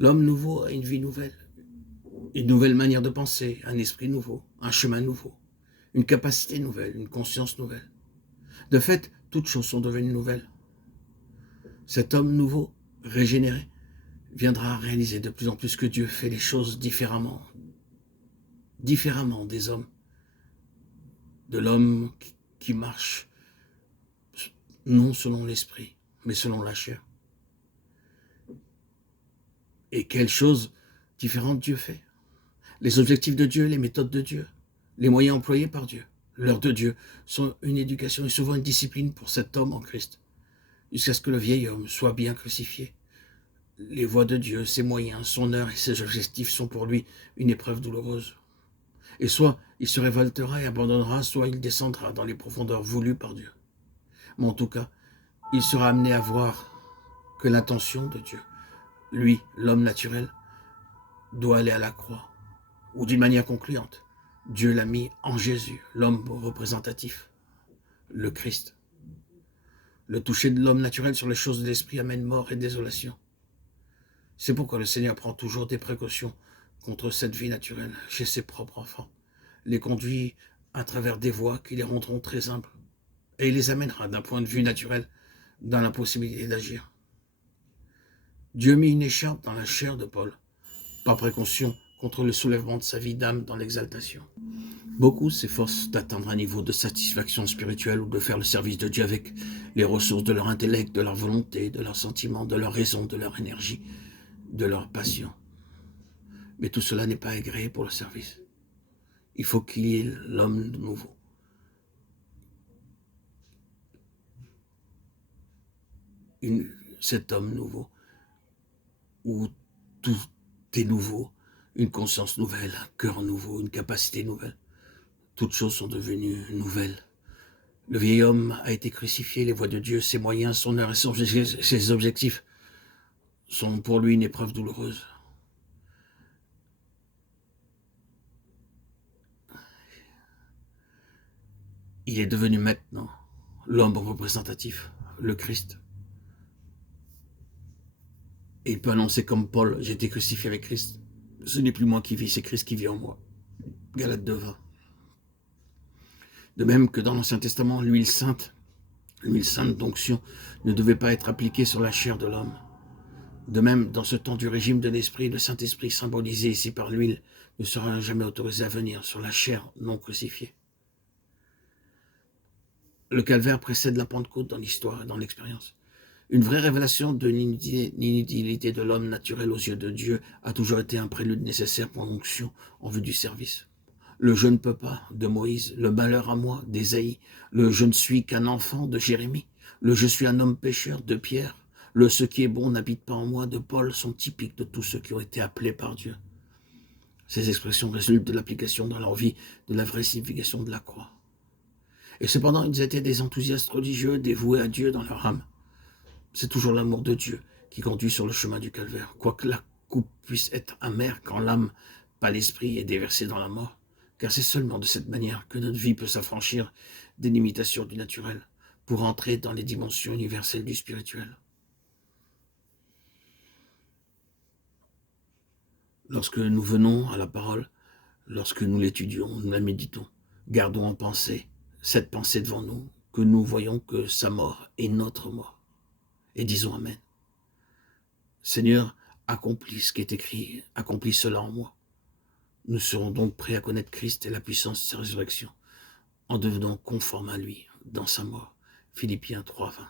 L'homme nouveau a une vie nouvelle, une nouvelle manière de penser, un esprit nouveau, un chemin nouveau, une capacité nouvelle, une conscience nouvelle. De fait, toutes choses sont devenues nouvelles. Cet homme nouveau, régénéré, viendra réaliser de plus en plus que Dieu fait les choses différemment des hommes, de l'homme qui marche non selon l'esprit, mais selon la chair. Et quelle chose différente Dieu fait. Les objectifs de Dieu, les méthodes de Dieu, les moyens employés par Dieu, l'heure de Dieu, sont une éducation et souvent une discipline pour cet homme en Christ, jusqu'à ce que le vieil homme soit bien crucifié. Les voies de Dieu, ses moyens, son heure et ses objectifs sont pour lui une épreuve douloureuse. Et soit il se révoltera et abandonnera, soit il descendra dans les profondeurs voulues par Dieu. Mais en tout cas, il sera amené à voir que l'intention de Dieu, lui, l'homme naturel, doit aller à la croix, ou d'une manière concluante. Dieu l'a mis en Jésus, l'homme représentatif, le Christ. Le toucher de l'homme naturel sur les choses de l'esprit amène mort et désolation. C'est pourquoi le Seigneur prend toujours des précautions contre cette vie naturelle chez ses propres enfants, les conduit à travers des voies qui les rendront très humbles, et il les amènera d'un point de vue naturel dans la possibilité d'agir. Dieu mit une écharpe dans la chair de Paul, par précaution contre le soulèvement de sa vie d'âme dans l'exaltation. Beaucoup s'efforcent d'atteindre un niveau de satisfaction spirituelle ou de faire le service de Dieu avec les ressources de leur intellect, de leur volonté, de leurs sentiments, de leur raison, de leur énergie, de leur passion. Mais tout cela n'est pas agréé pour le service. Il faut qu'il y ait l'homme nouveau. Cet homme nouveau, où tout est nouveau, une conscience nouvelle, un cœur nouveau, une capacité nouvelle. Toutes choses sont devenues nouvelles. Le vieil homme a été crucifié, les voies de Dieu, ses moyens, son heure et ses objectifs sont pour lui une épreuve douloureuse. Il est devenu maintenant l'homme représentatif, le Christ. Et il peut annoncer comme Paul, j'ai été crucifié avec Christ. Ce n'est plus moi qui vis, c'est Christ qui vit en moi. Galates 2:20. De même que dans l'Ancien Testament, l'huile sainte d'onction ne devait pas être appliquée sur la chair de l'homme. De même, dans ce temps du régime de l'Esprit, le Saint-Esprit, symbolisé ici par l'huile, ne sera jamais autorisé à venir sur la chair non crucifiée. Le calvaire précède la Pentecôte dans l'histoire et dans l'expérience. Une vraie révélation de l'inutilité de l'homme naturel aux yeux de Dieu a toujours été un prélude nécessaire pour l'onction en vue du service. Le « je ne peux pas » de Moïse, le « malheur à moi » d'Ésaïe, le « je ne suis qu'un enfant » de Jérémie, le « je suis un homme pécheur » de Pierre, le « ce qui est bon n'habite pas en moi » de Paul sont typiques de tous ceux qui ont été appelés par Dieu. Ces expressions résultent de l'application dans leur vie de la vraie signification de la croix. Et cependant, ils étaient des enthousiastes religieux dévoués à Dieu dans leur âme. C'est toujours l'amour de Dieu qui conduit sur le chemin du calvaire, quoique la coupe puisse être amère quand l'âme, pas l'esprit, est déversée dans la mort, car c'est seulement de cette manière que notre vie peut s'affranchir des limitations du naturel pour entrer dans les dimensions universelles du spirituel. Lorsque nous venons à la parole, lorsque nous l'étudions, nous la méditons, gardons en pensée cette pensée devant nous, que nous voyons que sa mort est notre mort. Et disons Amen. Seigneur, accomplis ce qui est écrit, accomplis cela en moi. Nous serons donc prêts à connaître Christ et la puissance de sa résurrection, en devenant conformes à lui dans sa mort. Philippiens 3:20.